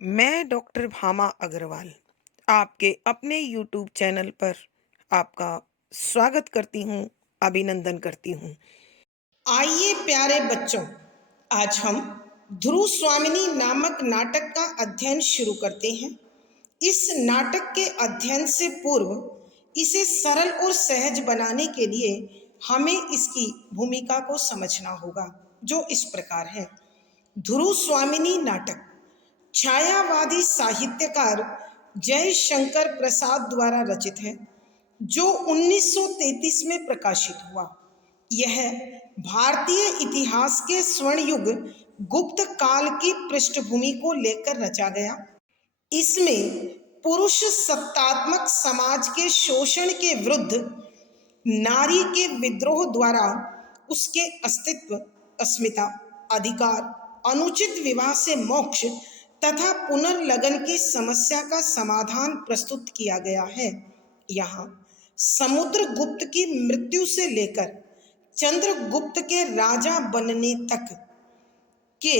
मैं डॉक्टर भामा अग्रवाल आपके अपने यूट्यूब चैनल पर आपका स्वागत करती हूँ, अभिनंदन करती हूँ। आइए प्यारे बच्चों, आज हम ध्रुव स्वामिनी नामक नाटक का अध्ययन शुरू करते हैं। इस नाटक के अध्ययन से पूर्व इसे सरल और सहज बनाने के लिए हमें इसकी भूमिका को समझना होगा, जो इस प्रकार है। ध्रुव स्वामिनी नाटक छायावादी साहित्यकार जयशंकर प्रसाद द्वारा रचित है, जो 1933 में प्रकाशित हुआ। यह भारतीय इतिहास के स्वर्ण युग गुप्त काल की पृष्ठभूमि को लेकर रचा गया। इसमें पुरुष सत्तात्मक समाज के शोषण के विरुद्ध नारी के विद्रोह द्वारा उसके अस्तित्व, अस्मिता, अधिकार, अनुचित विवाह से मोक्ष तथा पुनर्लगन की समस्या का समाधान प्रस्तुत किया गया है। यहाँ समुद्रगुप्त की मृत्यु से लेकर चंद्रगुप्त के राजा बनने तक के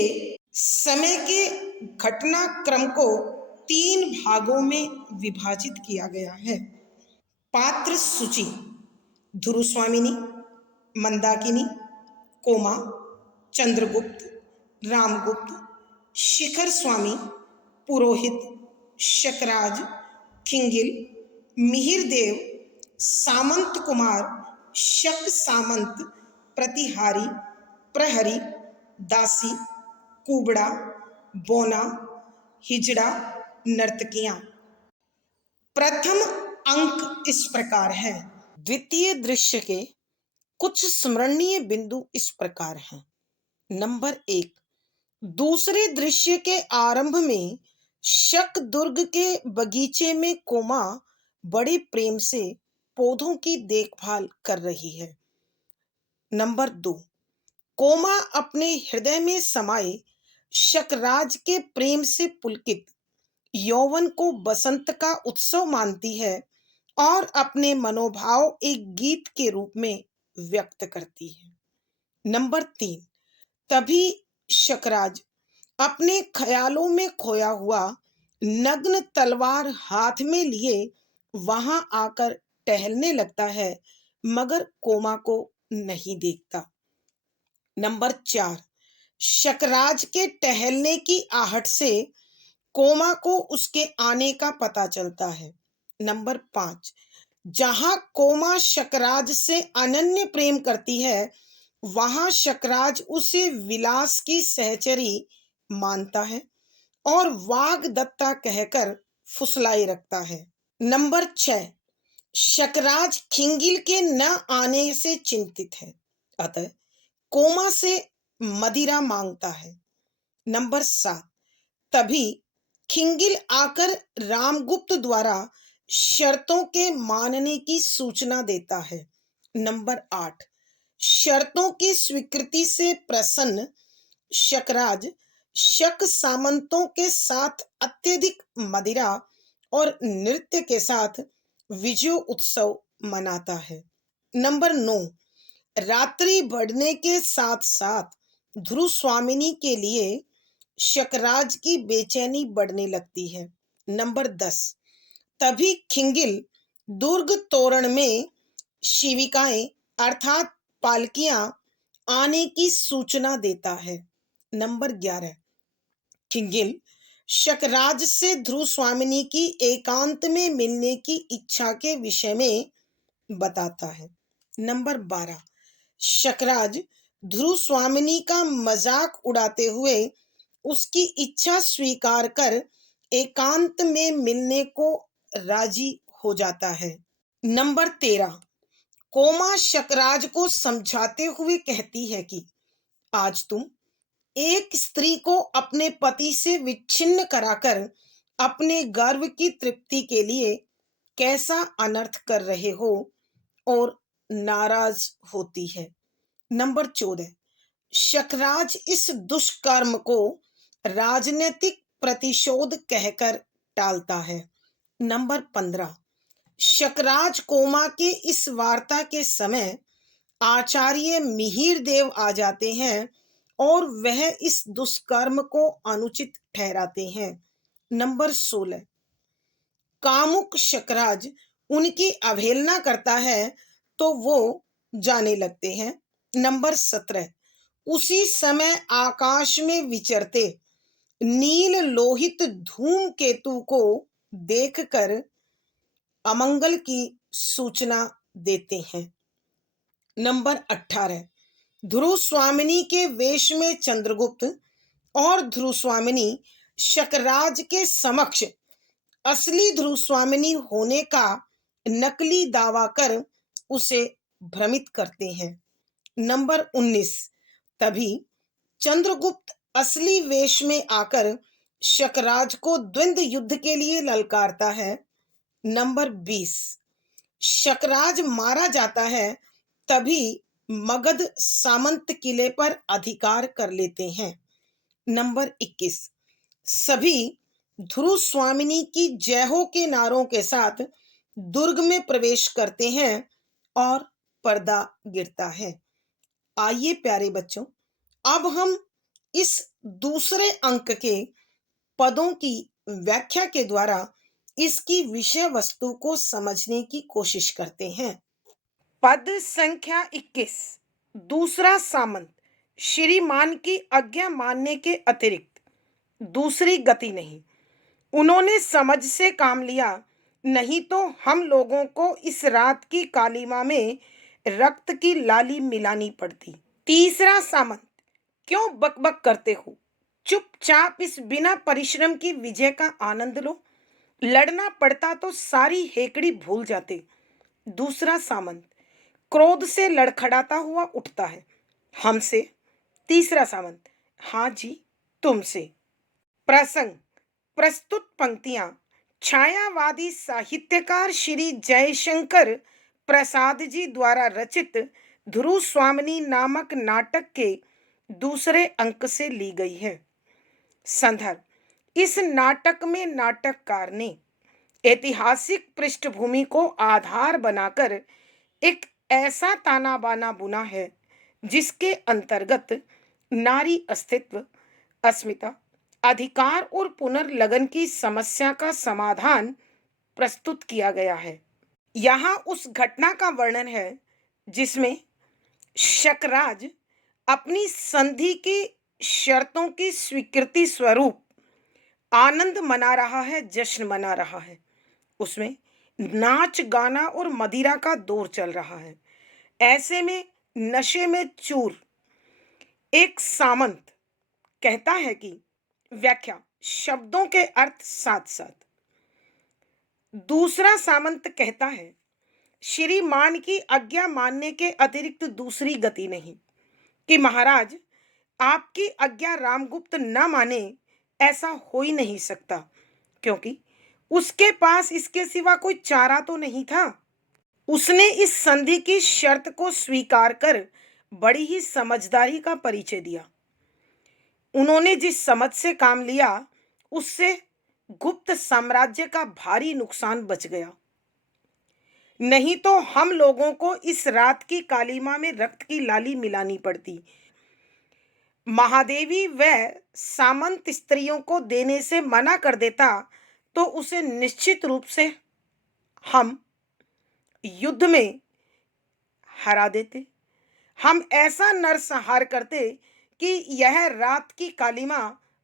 समय के घटनाक्रम को 3 भागों में विभाजित किया गया है। पात्र सूची: ध्रुव स्वामिनी, मंदाकिनी, कोमा, चंद्रगुप्त, रामगुप्त, शिखर स्वामी, पुरोहित, शकराज, खिंगिल, मिहिरदेव, सामंत कुमार, शक सामंत, प्रतिहारी, प्रहरी, दासी, कुबड़ा, बोना, हिजड़ा, नर्तकियां। प्रथम अंक इस प्रकार है। द्वितीय दृश्य के कुछ स्मरणीय बिंदु इस प्रकार हैं। नंबर 1, दूसरे दृश्य के आरंभ में शक दुर्ग के बगीचे में कोमा बड़े प्रेम से पौधों की देखभाल कर रही है। नंबर 2, कोमा अपने हृदय में समाये शकराज के प्रेम से पुलकित यौवन को बसंत का उत्सव मानती है और अपने मनोभाव एक गीत के रूप में व्यक्त करती है। नंबर 3, तभी शकराज अपने ख्यालों में खोया हुआ नग्न तलवार हाथ में लिए वहां आकर टहलने लगता है, मगर कोमा को नहीं देखता। नंबर 4, शकराज के टहलने की आहट से कोमा को उसके आने का पता चलता है। नंबर 5, जहां कोमा शकराज से अनन्य प्रेम करती है, वहां शकराज उसे विलास की सहचरी मानता है और वाग्दत्ता कहकर फुसलाए रखता है। नंबर 6, शकराज खिंगिल के न आने से चिंतित है, अतः कोमा से मदिरा मांगता है। नंबर 7, तभी खिंगिल आकर रामगुप्त द्वारा शर्तों के मानने की सूचना देता है। नंबर 8, शर्तों की स्वीकृति से प्रसन्न शकराज शक सामंतों के साथ अत्यधिक मदिरा और नृत्य के साथ विजय उत्सव मनाता है। नंबर 9, रात्रि बढ़ने के साथ साथ ध्रुव स्वामिनी के लिए शकराज की बेचैनी बढ़ने लगती है। नंबर 10, तभी खिंगिल दुर्ग तोरण में शिविकाएं अर्थात पालकियां आने की सूचना देता है। नंबर 11, खिंगिल शकराज से ध्रुव स्वामिनी की एकांत में मिलने की इच्छा के विषय में बताता है। नंबर 12, शकराज ध्रुव स्वामिनी का मजाक उड़ाते हुए उसकी इच्छा स्वीकार कर एकांत में मिलने को राजी हो जाता है। नंबर 13, कोमा शकराज को समझाते हुए कहती है कि आज तुम एक स्त्री को अपने पति से विच्छिन्न कराकर अपने गर्व की तृप्ति के लिए कैसा अनर्थ कर रहे हो और नाराज होती है। नंबर 14, शकराज इस दुष्कर्म को राजनीतिक प्रतिशोध कहकर टालता है। नंबर 15, शकराज कोमा के इस वार्ता के समय आचार्य मिहिरदेव आ जाते हैं और वह इस दुष्कर्म को अनुचित ठहराते हैं। नंबर 16, कामुक शकराज उनकी अवहेलना करता है तो वो जाने लगते हैं। नंबर 17, उसी समय आकाश में विचरते नील लोहित धूमकेतु को देखकर अमंगल की सूचना देते हैं। नंबर 18, ध्रुव स्वामिनी के वेश में चंद्रगुप्त और ध्रुव स्वामिनी शकराज के समक्ष असली ध्रुव स्वामिनी होने का नकली दावा कर उसे भ्रमित करते हैं। नंबर 19, तभी चंद्रगुप्त असली वेश में आकर शकराज को द्वंद्व युद्ध के लिए ललकारता है। नंबर 20, शकराज मारा जाता है तभी मगध सामंत किले पर अधिकार कर लेते हैं। नंबर 21, सभी ध्रुव स्वामिनी की जय हो के नारों के साथ दुर्ग में प्रवेश करते हैं और पर्दा गिरता है। आइए प्यारे बच्चों, अब हम इस दूसरे अंक के पदों की व्याख्या के द्वारा इसकी विषय वस्तु को समझने की कोशिश करते हैं। पद संख्या 21, दूसरा सामंत श्रीमान की आज्ञा मानने के अतिरिक्त दूसरी गति नहीं। उन्होंने समझ से काम लिया, नहीं तो हम लोगों को इस रात की कालीमा में रक्त की लाली मिलानी पड़ती। तीसरा सामंत, क्यों बकबक करते हो? चुपचाप इस बिना परिश्रम की विजय का आनंद लो। लड़ना पड़ता तो सारी हेकड़ी भूल जाते। दूसरा सामंत क्रोध से लड़खड़ाता हुआ उठता है। हमसे? तीसरा सामंत, हाँ जी, तुमसे। प्रसंग, प्रस्तुत पंक्तियां छायावादी साहित्यकार श्री जयशंकर प्रसाद जी द्वारा रचित ध्रुव स्वामिनी नामक नाटक के दूसरे अंक से ली गई है। संदर्भ, इस नाटक में नाटककार ने ऐतिहासिक पृष्ठभूमि को आधार बनाकर एक ऐसा ताना बाना बुना है जिसके अंतर्गत नारी अस्तित्व, अस्मिता, अधिकार और पुनर्लगन की समस्या का समाधान प्रस्तुत किया गया है। यहाँ उस घटना का वर्णन है जिसमें शकराज अपनी संधि की शर्तों की स्वीकृति स्वरूप आनंद मना रहा है, जश्न मना रहा है। उसमें नाच गाना और मदिरा का दौर चल रहा है। ऐसे में नशे में चूर एक सामंत कहता है कि व्याख्या, शब्दों के अर्थ साथ साथ। दूसरा सामंत कहता है, श्रीमान की आज्ञा मानने के अतिरिक्त दूसरी गति नहीं, कि महाराज आपकी आज्ञा रामगुप्त न माने ऐसा हो ही नहीं सकता, क्योंकि उसके पास इसके सिवा कोई चारा तो नहीं था। उसने इस संधि की शर्त को स्वीकार कर बड़ी ही समझदारी का परिचय दिया। उन्होंने जिस समझ से काम लिया उससे गुप्त साम्राज्य का भारी नुकसान बच गया, नहीं तो हम लोगों को इस रात की कालीमा में रक्त की लाली मिलानी पड़ती। महादेवी वह सामंत स्त्रियों को देने से मना कर देता तो उसे निश्चित रूप से हम युद्ध में हरा देते। हम ऐसा नरसंहार करते कि यह रात की कालीमा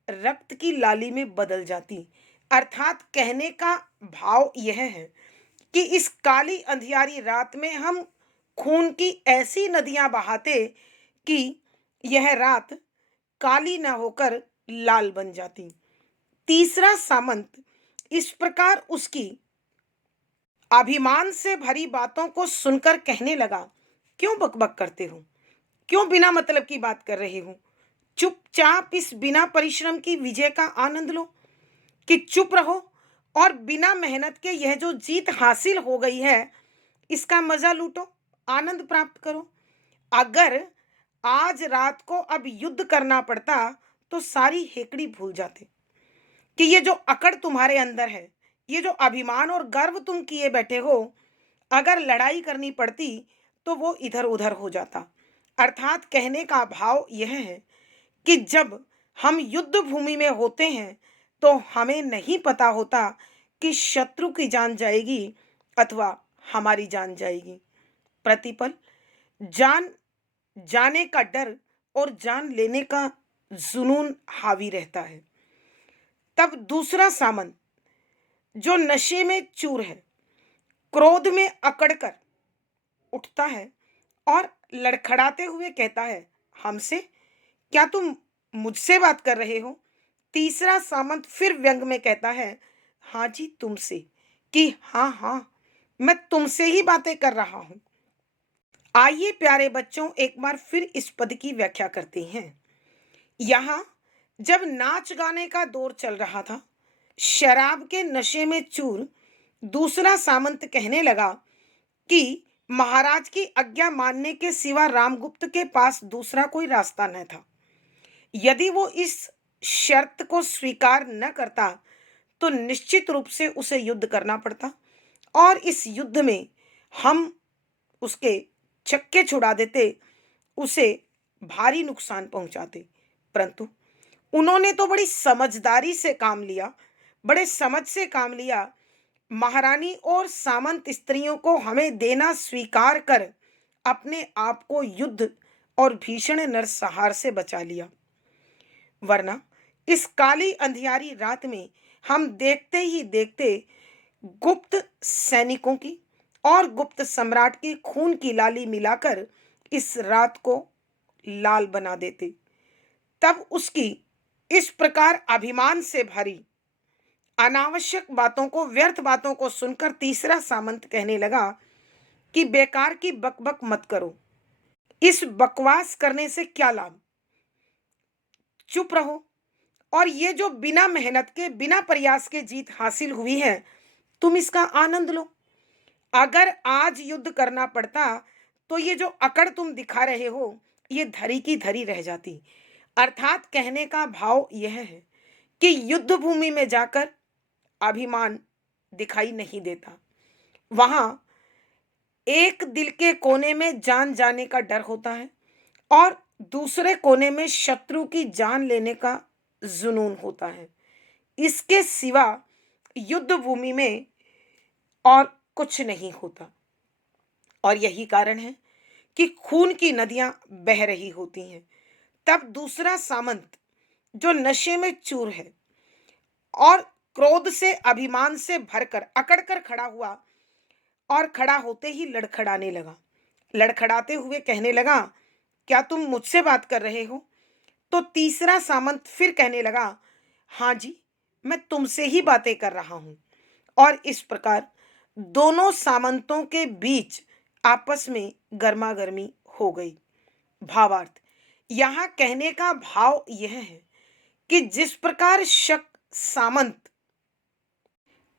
रक्त की लाली में बदल जाती। अर्थात कहने का भाव यह है कि इस काली अंधियारी रात में हम खून की ऐसी नदियां बहाते कि यह रात काली न होकर लाल बन जाती। तीसरा सामंत इस प्रकार उसकी अभिमान से भरी बातों को सुनकर कहने लगा, क्यों बकबक करते हो? क्यों बिना मतलब की बात कर रहे हो? चुपचाप इस बिना परिश्रम की विजय का आनंद लो, कि चुप रहो और बिना मेहनत के यह जो जीत हासिल हो गई है इसका मजा लूटो, आनंद प्राप्त करो। अगर आज रात को अब युद्ध करना पड़ता तो सारी हेकड़ी भूल जाते, कि ये जो अकड़ तुम्हारे अंदर है, ये जो अभिमान और गर्व तुम किए बैठे हो, अगर लड़ाई करनी पड़ती तो वो इधर उधर हो जाता। अर्थात कहने का भाव यह है कि जब हम युद्ध भूमि में होते हैं तो हमें नहीं पता होता कि शत्रु की जान जाएगी अथवा हमारी जान जाएगी। प्रतिपल जान जाने का डर और जान लेने का जुनून हावी रहता है। तब दूसरा सामंत जो नशे में चूर है, क्रोध में अकड़कर उठता है और लड़खड़ाते हुए कहता है, हमसे? क्या तुम मुझसे बात कर रहे हो? तीसरा सामंत फिर व्यंग में कहता है, हाँ जी तुमसे, कि हाँ हाँ, मैं तुमसे ही बातें कर रहा हूं। आइए प्यारे बच्चों, एक बार फिर इस पद की व्याख्या करते हैं। यहाँ जब नाच गाने का दौर चल रहा था, शराब के नशे में चूर दूसरा सामंत कहने लगा कि महाराज की आज्ञा मानने के सिवा रामगुप्त के पास दूसरा कोई रास्ता न था। यदि वो इस शर्त को स्वीकार न करता तो निश्चित रूप से उसे युद्ध करना पड़ता और इस युद्ध में हम उसके छक्के छुड़ा देते, उसे भारी नुकसान पहुंचाते। परंतु उन्होंने तो बड़ी समझदारी से काम लिया, बड़े समझ से काम लिया। महारानी और सामंत स्त्रियों को हमें देना स्वीकार कर अपने आप को युद्ध और भीषण नरसंहार से बचा लिया। वरना इस काली अंधियारी रात में हम देखते ही देखते गुप्त सैनिकों की और गुप्त सम्राट की खून की लाली मिलाकर इस रात को लाल बना देते। तब उसकी इस प्रकार अभिमान से भरी अनावश्यक बातों को, व्यर्थ बातों को सुनकर तीसरा सामंत कहने लगा कि बेकार की बकबक मत करो, इस बकवास करने से क्या लाभ, चुप रहो और ये जो बिना मेहनत के, बिना प्रयास के जीत हासिल हुई है, तुम इसका आनंद लो। अगर आज युद्ध करना पड़ता तो ये जो अकड़ तुम दिखा रहे हो, ये धरी की धरी रह जाती। अर्थात कहने का भाव यह है कि युद्ध भूमि में जाकर अभिमान दिखाई नहीं देता। वहां एक दिल के कोने में जान जाने का डर होता है और दूसरे कोने में शत्रु की जान लेने का जुनून होता है। इसके सिवा युद्ध भूमि में और कुछ नहीं होता। और यही कारण है कि खून की नदियां बह रही होती हैं। तब दूसरा सामंत जो नशे में चूर है और क्रोध से, अभिमान से भरकर अकड़ कर खड़ा हुआ और खड़ा होते ही लड़खड़ाने लगा। लड़खड़ाते हुए कहने लगा, क्या तुम मुझसे बात कर रहे हो? तो तीसरा सामंत फिर कहने लगा, हाँ जी, मैं तुमसे ही बातें कर रहा हूं। और इस प्रकार दोनों सामंतों के बीच आपस में गर्मागर्मी हो गई। भावार्थ, यहाँ कहने का भाव यह है कि जिस प्रकार शक सामंत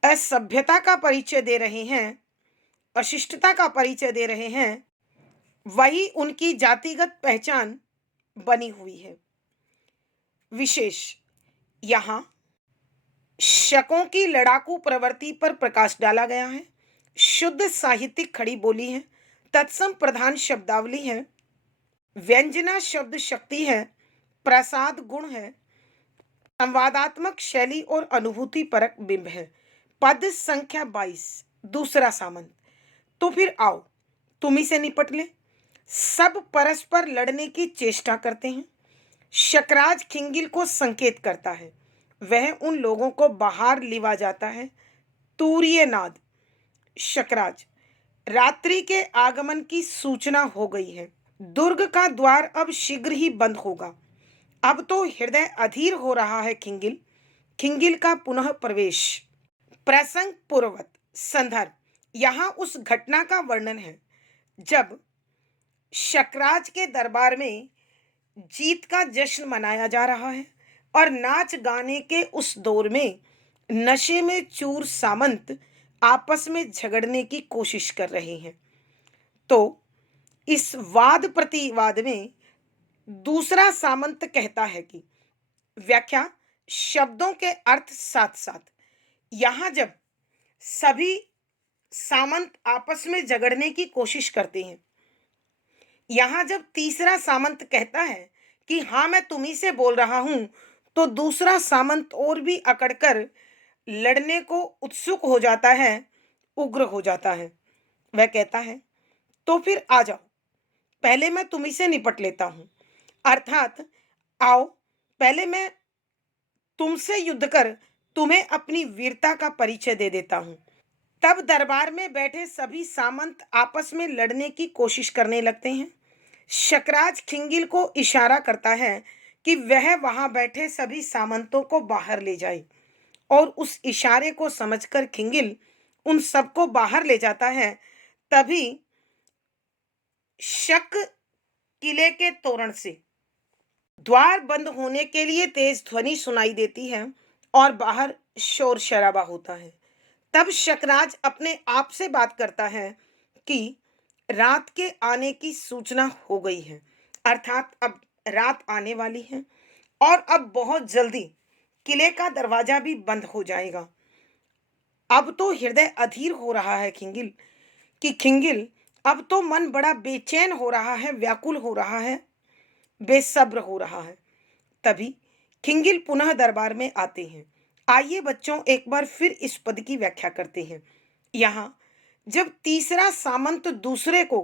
असभ्यता का परिचय दे रहे हैं, अशिष्टता का परिचय दे रहे हैं, वही उनकी जातिगत पहचान बनी हुई है। विशेष यहाँ शकों की लड़ाकू प्रवृत्ति पर प्रकाश डाला गया है। शुद्ध साहित्यिक खड़ी बोली है, तत्सम प्रधान शब्दावली है, व्यंजना शब्द शक्ति है, प्रसाद गुण है, संवादात्मक शैली और अनुभूति परक बिंब है। पद संख्या 22, दूसरा सामंत। तो फिर आओ तुम्ही से निपट ले। सब परस्पर लड़ने की चेष्टा करते हैं। शकराज खिंगिल को संकेत करता है, वह उन लोगों को बाहर लिवा जाता है। तूर्य नाद। शकराज, रात्रि के आगमन की सूचना हो गई है। दुर्ग का द्वार अब शीघ्र ही बंद होगा। अब तो हृदय अधीर हो रहा है। खिंगिल, खिंगिल का पुनः प्रवेश। प्रसंग पूर्ववत। संदर्भ, यहाँ उस घटना का वर्णन है जब शकराज के दरबार में जीत का जश्न मनाया जा रहा है और नाच गाने के उस दौर में नशे में चूर सामंत आपस में झगड़ने की कोशिश कर रहे हैं। तो इस वाद प्रतिवाद में दूसरा सामंत कहता है कि व्याख्या, शब्दों के अर्थ साथ साथ। यहां जब सभी सामंत आपस में झगड़ने की कोशिश करते हैं, यहां जब तीसरा सामंत कहता है कि हाँ मैं तुम्ही से बोल रहा हूं, तो दूसरा सामंत और भी अकड़कर लड़ने को उत्सुक हो जाता है, उग्र हो जाता है। वह कहता है, तो फिर आ जाओ, पहले मैं तुम्ही से निपट लेता हूं। अर्थात, आओ, पहले मैं तुमसे युद्ध कर तुम्हें अपनी वीरता का परिचय दे देता हूं। तब दरबार में बैठे सभी सामंत आपस में लड़ने की कोशिश करने लगते हैं। शकराज खिंगिल को इशारा करता है कि वह वहां बैठे सभी सामंतों को बाहर ले जाए, और उस इशारे को समझकर खिंगिल उन सबको बाहर ले जाता है। तभी शक किले के तोरण से द्वार बंद होने के लिए तेज ध्वनि सुनाई देती है और बाहर शोर शराबा होता है। तब शकराज अपने आप से बात करता है कि रात के आने की सूचना हो गई है, अर्थात अब रात आने वाली है और अब बहुत जल्दी किले का दरवाजा भी बंद हो जाएगा। अब तो हृदय अधीर हो रहा है खिंगिल, अब तो मन बड़ा बेचैन हो रहा है, व्याकुल हो रहा है, बेसब्र हो रहा है। तभी खिंगिल पुनः दरबार में आते हैं। आइए बच्चों, एक बार फिर इस पद की व्याख्या करते हैं। यहाँ जब तीसरा सामंत दूसरे को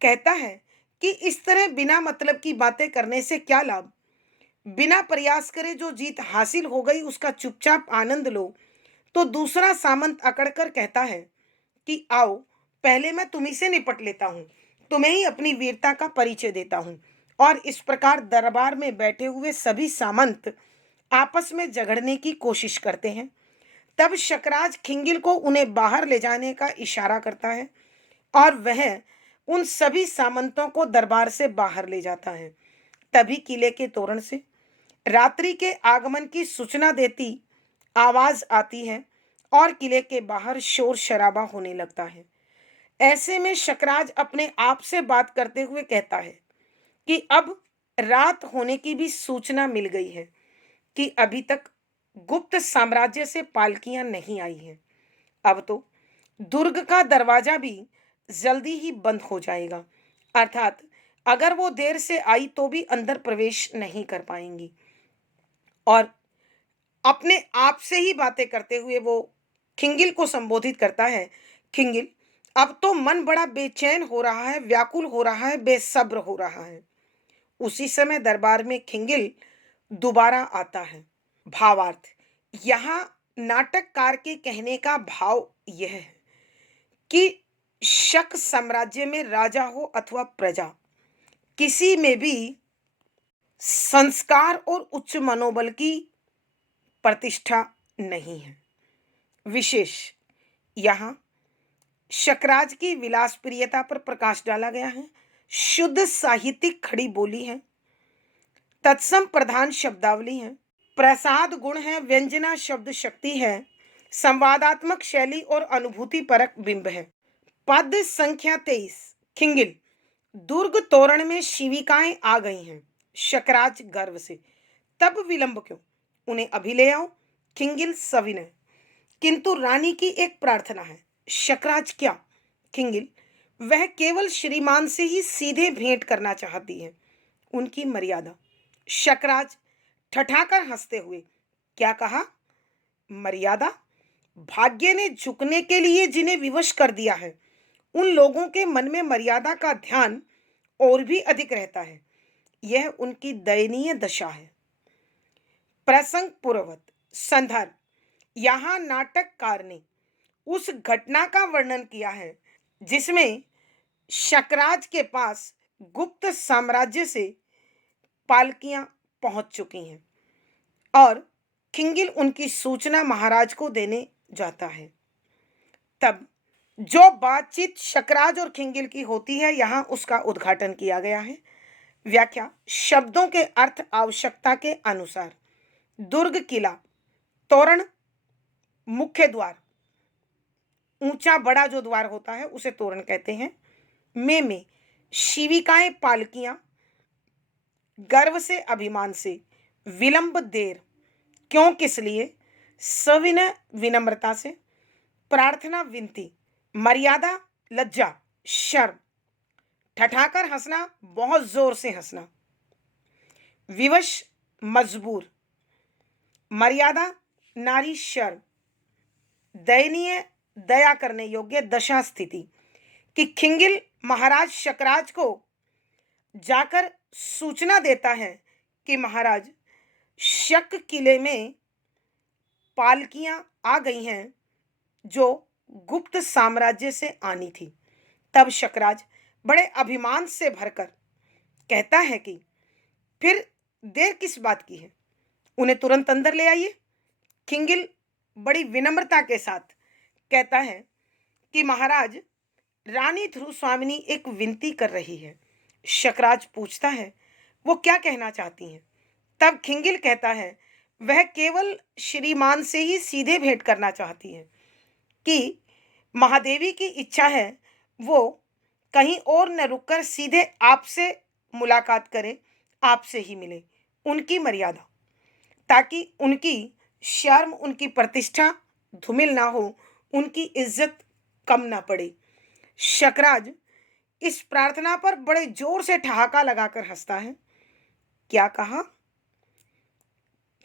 कहता है कि इस तरह बिना मतलब की बातें करने से क्या लाभ, बिना प्रयास करे जो जीत हासिल हो गई उसका चुपचाप आनंद लो, तो दूसरा सामंत अकड़कर कहता है कि आओ, पहले मैं तुम्ही से निपट लेता हूं, तुम्हें ही अपनी वीरता का परिचय देता हूं। और इस प्रकार दरबार में बैठे हुए सभी सामंत आपस में झगड़ने की कोशिश करते हैं। तब शकराज खिंगिल को उन्हें बाहर ले जाने का इशारा करता है और वह उन सभी सामंतों को दरबार से बाहर ले जाता है। तभी किले के तोरण से रात्रि के आगमन की सूचना देती आवाज आती है और किले के बाहर शोर शराबा होने लगता है। ऐसे में शकराज अपने आप से बात करते हुए कहता है कि अब रात होने की भी सूचना मिल गई है कि अभी तक गुप्त साम्राज्य से पालकियां नहीं आई हैं। अब तो दुर्ग का दरवाजा भी जल्दी ही बंद हो जाएगा, अर्थात अगर वो देर से आई तो भी अंदर प्रवेश नहीं कर पाएंगी। और अपने आप से ही बातें करते हुए वो खिंगिल को संबोधित करता है, खिंगिल, अब तो मन बड़ा बेचैन हो रहा है, व्याकुल हो रहा है, बेसब्र हो रहा है। उसी समय दरबार में खिंगिल दोबारा आता है। भावार्थ, यहाँ नाटककार के कहने का भाव यह है कि शक साम्राज्य में राजा हो अथवा प्रजा, किसी में भी संस्कार और उच्च मनोबल की प्रतिष्ठा नहीं है। विशेष यहाँ शकराज की विलास प्रियता पर प्रकाश डाला गया है। शुद्ध साहित्यिक खड़ी बोली है, तत्सम प्रधान शब्दावली है, प्रसाद गुण है, व्यंजना शब्द शक्ति है, संवादात्मक शैली और अनुभूति परक बिंब है। पद संख्या 23। खिंगिल, दुर्ग तोरण में शिविकाएं आ गई हैं। शकराज गर्व से, तब विलंब क्यों, उन्हें अभी ले आओ। खिंगिल सविनय, किंतु रानी की एक प्रार्थना है। शकराज, क्या? खिंगिल, वह केवल श्रीमान से ही सीधे भेंट करना चाहती है, उनकी मर्यादा। शकराज ठठाकर हंसते हुए, क्या कहा? मर्यादा? भाग्य ने झुकने के लिए जिन्हें विवश कर दिया है, उन लोगों के मन में मर्यादा का ध्यान और भी अधिक रहता है। यह उनकी दयनीय दशा है। प्रसंग पूर्ववत। संदर्भ, यहाँ नाटककार ने उस घटना का वर्णन किया है जिसमें शकराज के पास गुप्त साम्राज्य से पालकियां पहुंच चुकी हैं और खिंगिल उनकी सूचना महाराज को देने जाता है। तब जो बातचीत शकराज और खिंगिल की होती है, यहाँ उसका उद्घाटन किया गया है। व्याख्या, शब्दों के अर्थ आवश्यकता के अनुसार। दुर्ग किला, तोरण, मुख्य द्वार, ऊंचा बड़ा जो द्वार होता है उसे तोरण कहते हैं। में शिविकाएं पालकियां, गर्व से अभिमान से, विलंब देर, क्यों किस लिए, सविनय विनम्रता से, प्रार्थना विनती, मर्यादा लज्जा शर्म, ठठाकर हंसना बहुत जोर से हंसना, विवश मजबूर, मर्यादा, नारी शर्म, दयनीय, दया करने योग्य दशा स्थिति कि खिंगिल महाराज शकराज को जाकर सूचना देता है कि महाराज, शक किले में पालकियां आ गई हैं जो गुप्त साम्राज्य से आनी थी। तब शकराज बड़े अभिमान से भरकर कहता है कि फिर देर किस बात की है, उन्हें तुरंत अंदर ले आइए। खिंगिल बड़ी विनम्रता के साथ कहता है कि महाराज, रानी ध्रुव स्वामिनी एक विनती कर रही है। शकराज पूछता है वो क्या कहना चाहती हैं। तब खिंगिल कहता है वह केवल श्रीमान से ही सीधे भेंट करना चाहती है कि महादेवी की इच्छा है वो कहीं और न रुककर सीधे आपसे मुलाकात करे, आपसे ही मिले। उनकी मर्यादा, ताकि उनकी शर्म, उनकी प्रतिष्ठा धूमिल ना हो, उनकी इज्जत कम ना पड़े। शकराज इस प्रार्थना पर बड़े जोर से ठहाका लगाकर हंसता है। क्या कहा?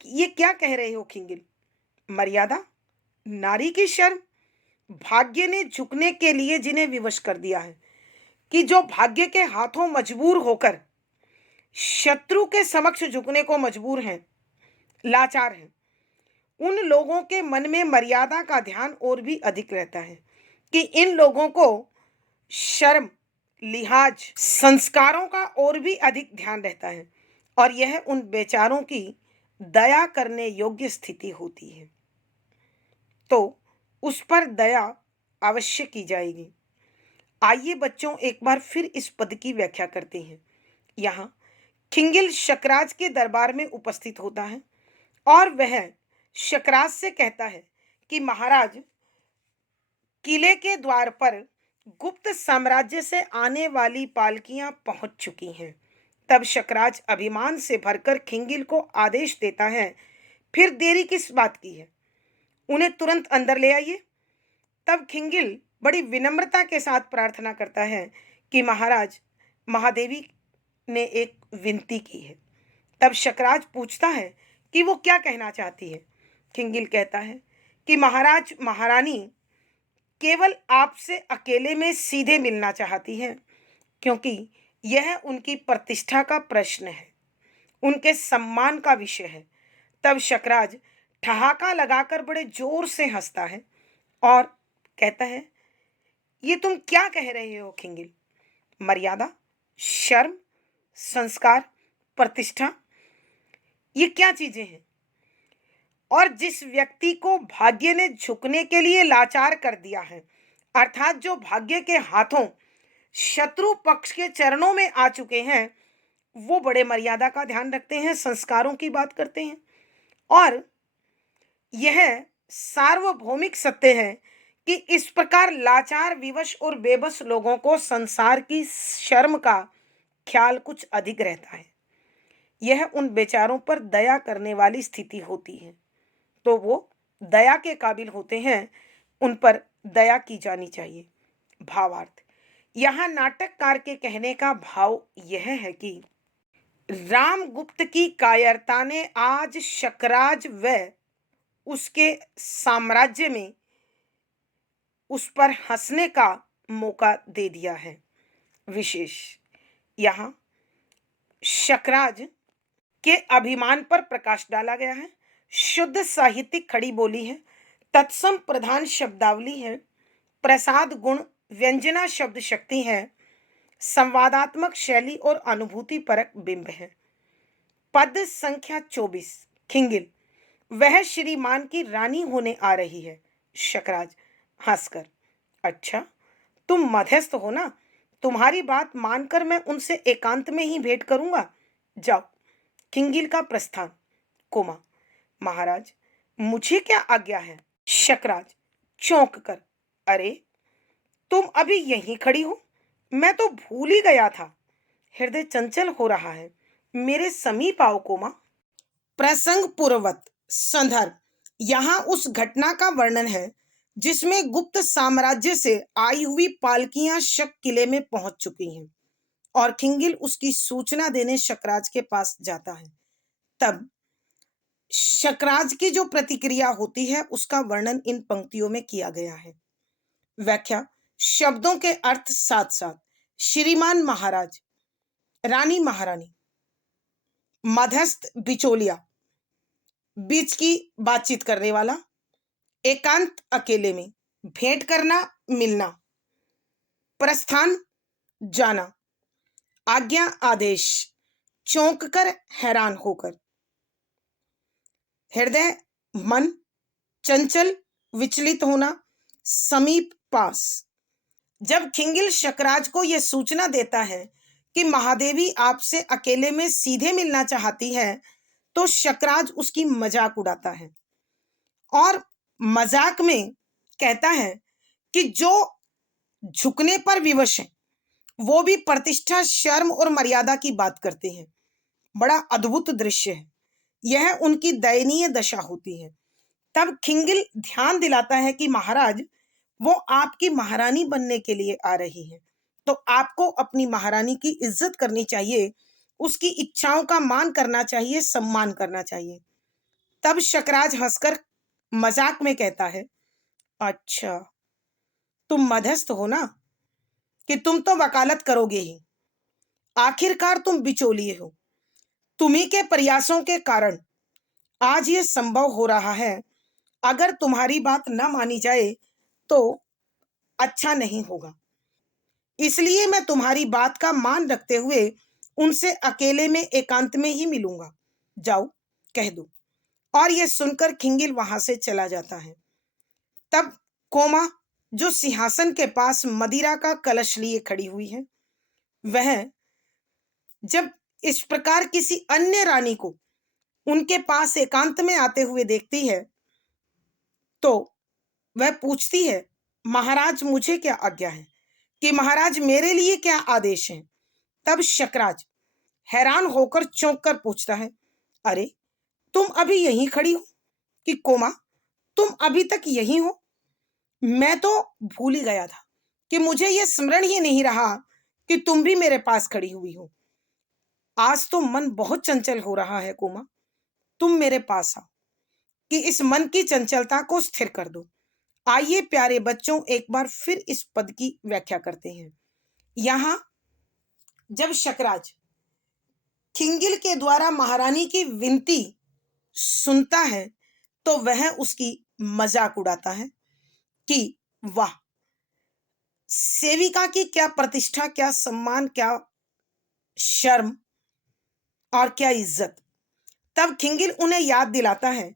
ये क्या कह रहे हो खिंगिल? मर्यादा, नारी की शर्म, भाग्य ने झुकने के लिए जिन्हें विवश कर दिया है, कि जो भाग्य के हाथों मजबूर होकर शत्रु के समक्ष झुकने को मजबूर हैं, लाचार हैं, उन लोगों के मन में मर्यादा का ध्यान और भी अधिक रहता है कि इन लोगों को शर्म, लिहाज, संस्कारों का और भी अधिक ध्यान रहता है, और यह उन बेचारों की दया करने योग्य स्थिति होती है, तो उस पर दया अवश्य की जाएगी। आइए बच्चों, एक बार फिर इस पद की व्याख्या करते हैं। यहाँ खिंगिल शकराज के दरबार में उपस्थित होता है और वह शकराज से कहता है कि महाराज, किले के द्वार पर गुप्त साम्राज्य से आने वाली पालकियां पहुंच चुकी हैं। तब शकराज अभिमान से भरकर खिंगिल को आदेश देता है, फिर देरी किस बात की है, उन्हें तुरंत अंदर ले आइए। तब खिंगिल बड़ी विनम्रता के साथ प्रार्थना करता है कि महाराज, महादेवी ने एक विनती की है। तब शकराज पूछता है कि वो क्या कहना चाहती है। खिंगिल कहता है कि महाराज, महारानी केवल आपसे अकेले में सीधे मिलना चाहती है, क्योंकि यह उनकी प्रतिष्ठा का प्रश्न है, उनके सम्मान का विषय है। तब शकराज ठहाका लगाकर बड़े जोर से हंसता है और कहता है, ये तुम क्या कह रहे हो खिंगिल? मर्यादा, शर्म, संस्कार, प्रतिष्ठा, ये क्या चीजें हैं? और जिस व्यक्ति को भाग्य ने झुकने के लिए लाचार कर दिया है, अर्थात जो भाग्य के हाथों शत्रु पक्ष के चरणों में आ चुके हैं, वो बड़े मर्यादा का ध्यान रखते हैं, संस्कारों की बात करते हैं। और यह सार्वभौमिक सत्य है कि इस प्रकार लाचार, विवश और बेबस लोगों को संसार की शर्म का ख्याल कुछ अधिक रहता है। यह उन बेचारों पर दया करने वाली स्थिति होती है, तो वो दया के काबिल होते हैं, उन पर दया की जानी चाहिए। भावार्थ, यहाँ नाटककार के कहने का भाव यह है कि रामगुप्त की कायरता ने आज शकराज व उसके साम्राज्य में उस पर हंसने का मौका दे दिया है। विशेष यहाँ शकराज के अभिमान पर प्रकाश डाला गया है। शुद्ध साहित्यिक खड़ी बोली है, तत्सम प्रधान शब्दावली है, प्रसाद गुण व्यंजना शब्द शक्ति है, संवादात्मक शैली और अनुभूति परक बिंब है। पद संख्या 24। खिंगिल, वह श्रीमान की रानी होने आ रही है। शकराज हंसकर, अच्छा, तुम मध्यस्थ हो ना, तुम्हारी बात मानकर मैं उनसे एकांत में ही भेंट करूंगा। जाओ। खिंगिल का प्रस्थान, कोमा, महाराज, मुझे क्या आज्ञा है? शकराज चौंक कर, अरे तुम अभी यहीं खड़ी हो, मैं तो भूल ही गया था। हृदय चंचल हो रहा है, मेरे समीप आओ कोमा। प्रसंग पूर्ववत संदर्भ, यहाँ उस घटना का वर्णन है जिसमें गुप्त साम्राज्य से आई हुई पालकियां शक किले में पहुंच चुकी हैं और खिंगिल उसकी सूचना देने शकराज के पास जाता है। तब शकराज की जो प्रतिक्रिया होती है उसका वर्णन इन पंक्तियों में किया गया है। व्याख्या। शब्दों के अर्थ साथ साथ श्रीमान महाराज, रानी महारानी, मध्यस्थ बिचौलिया, बीच की बातचीत करने वाला, एकांत अकेले में, भेंट करना मिलना, प्रस्थान जाना, आज्ञा आदेश, चौंक कर हैरान होकर, हृदय मन, चंचल विचलित होना, समीप पास। जब खिंगिल शकराज को यह सूचना देता है कि महादेवी आपसे अकेले में सीधे मिलना चाहती है तो शकराज उसकी मजाक उड़ाता है और मजाक में कहता है कि जो झुकने पर विवश है वो भी प्रतिष्ठा, शर्म और मर्यादा की बात करते हैं। बड़ा अद्भुत दृश्य है। यह उनकी दयनीय दशा होती है। तब खिंगिल ध्यान दिलाता है कि महाराज, वो आपकी महारानी बनने के लिए आ रही है, तो आपको अपनी महारानी की इज्जत करनी चाहिए, उसकी इच्छाओं का मान करना चाहिए, सम्मान करना चाहिए। तब शकराज हंसकर मजाक में कहता है, अच्छा तुम मध्यस्थ हो ना, कि तुम तो वकालत करोगे ही। आखिरकार तुम बिचौलिए हो। तुम्ही के प्रयासों के कारण आज ये संभव हो रहा है। अगर तुम्हारी बात न मानी जाए तो अच्छा नहीं होगा, इसलिए मैं तुम्हारी बात का मान रखते हुए उनसे अकेले में एकांत में ही मिलूंगा। जाओ कह दो। और यह सुनकर खिंगिल वहां से चला जाता है। तब कोमा, जो सिंहासन के पास मदिरा का कलश लिए खड़ी हुई है, वह जब इस प्रकार किसी अन्य रानी को उनके पास एकांत में आते हुए देखती है तो वह पूछती है, महाराज मुझे क्या आज्ञा है, कि महाराज मेरे लिए क्या आदेश है। तब शकराज हैरान होकर चौंक कर पूछता है, अरे तुम अभी यहीं खड़ी हो? कि कोमा, तुम अभी तक यहीं हो? मैं तो भूल ही गया था, कि मुझे यह स्मरण ही नहीं रहा कि तुम भी मेरे पास खड़ी हुई हो। आज तो मन बहुत चंचल हो रहा है कोमा, तुम मेरे पास आओ कि इस मन की चंचलता को स्थिर कर दो। आइए प्यारे बच्चों, एक बार फिर इस पद की व्याख्या करते हैं। यहां जब शकराज खिंगिल के द्वारा महारानी की विनती सुनता है तो वह उसकी मजाक उड़ाता है कि वाह, सेविका की क्या प्रतिष्ठा, क्या सम्मान, क्या शर्म और क्या इज्जत। तब खिंगिल उन्हें याद दिलाता है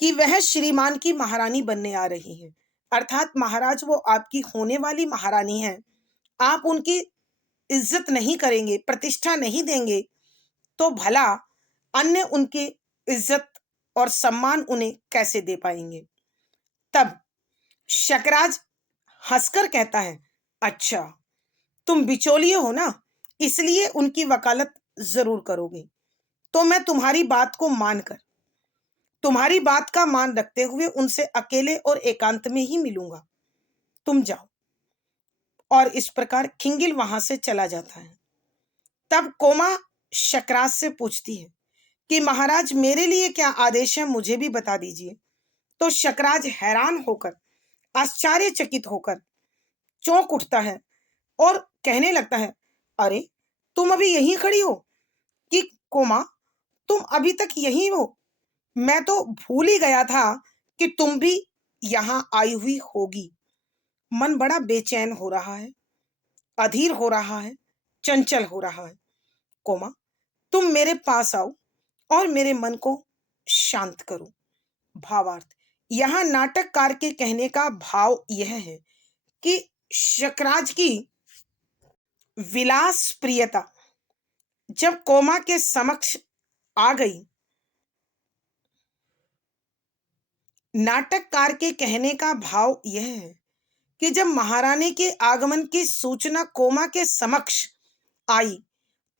कि वह श्रीमान की महारानी बनने आ रही है, अर्थात महाराज वो आपकी होने वाली महारानी है। आप उनकी इज्जत नहीं करेंगे, प्रतिष्ठा नहीं देंगे तो भला अन्य उनकी इज्जत और सम्मान उन्हें कैसे दे पाएंगे। तब शकराज हंसकर कहता है, अच्छा तुम बिचौलिए हो ना, इसलिए उनकी वकालत जरूर करोगे। तो मैं तुम्हारी बात को मानकर, तुम्हारी बात का मान रखते हुए उनसे अकेले और एकांत में ही मिलूंगा। तुम जाओ। और इस प्रकार खिंगिल वहां से चला जाता है। तब कोमा शकराज से पूछती है कि महाराज मेरे लिए क्या आदेश है, मुझे भी बता दीजिए। तो शकराज हैरान होकर, आश्चर्यचकित होकर चौंक उठता है और कहने लगता है, अरे तुम अभी यहीं खड़ी हो? कि कोमा, तुम अभी तक यहीं हो? मैं तो भूल ही गया था कि तुम भी यहां आई हुई होगी। मन बड़ा बेचैन हो रहा है, अधीर हो रहा है, चंचल हो रहा है। कोमा, तुम मेरे पास आओ और मेरे मन को शांत करो। भावार्थ। यहां नाटककार के कहने का भाव यह है कि शकराज की विलास प्रियता जब कोमा के समक्ष आ गई, नाटककार के कहने का भाव यह है कि जब महारानी के आगमन की सूचना कोमा के समक्ष आई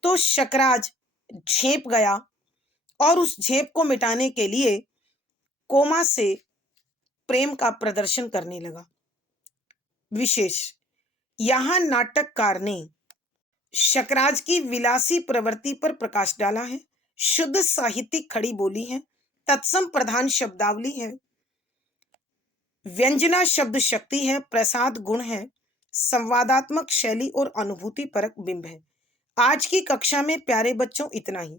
तो शकराज झेप गया और उस झेप को मिटाने के लिए कोमा से प्रेम का प्रदर्शन करने लगा। विशेष, यहां नाटककार ने शकराज की विलासी प्रवृत्ति पर प्रकाश डाला है, शुद्ध साहित्यिक खड़ी बोली है तत्सम प्रधान शब्दावली है, व्यंजना शब्द शक्ति है, प्रसाद गुण है, संवादात्मक शैली और अनुभूति परक बिंब है। आज की कक्षा में प्यारे बच्चों इतना ही।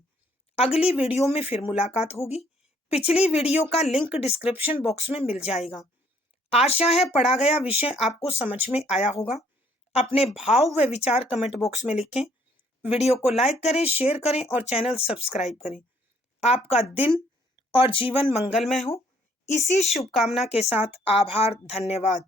अगली वीडियो में फिर मुलाकात होगी। पिछली वीडियो का लिंक डिस्क्रिप्शन बॉक्स में मिल जाएगा। आशा है पढ़ा गया विषय आपको समझ में आया होगा। अपने भाव व विचार कमेंट बॉक्स में लिखें। वीडियो को लाइक करें, शेयर करें और चैनल सब्सक्राइब करें। आपका दिन और जीवन मंगलमय हो। इसी शुभकामना के साथ आभार, धन्यवाद।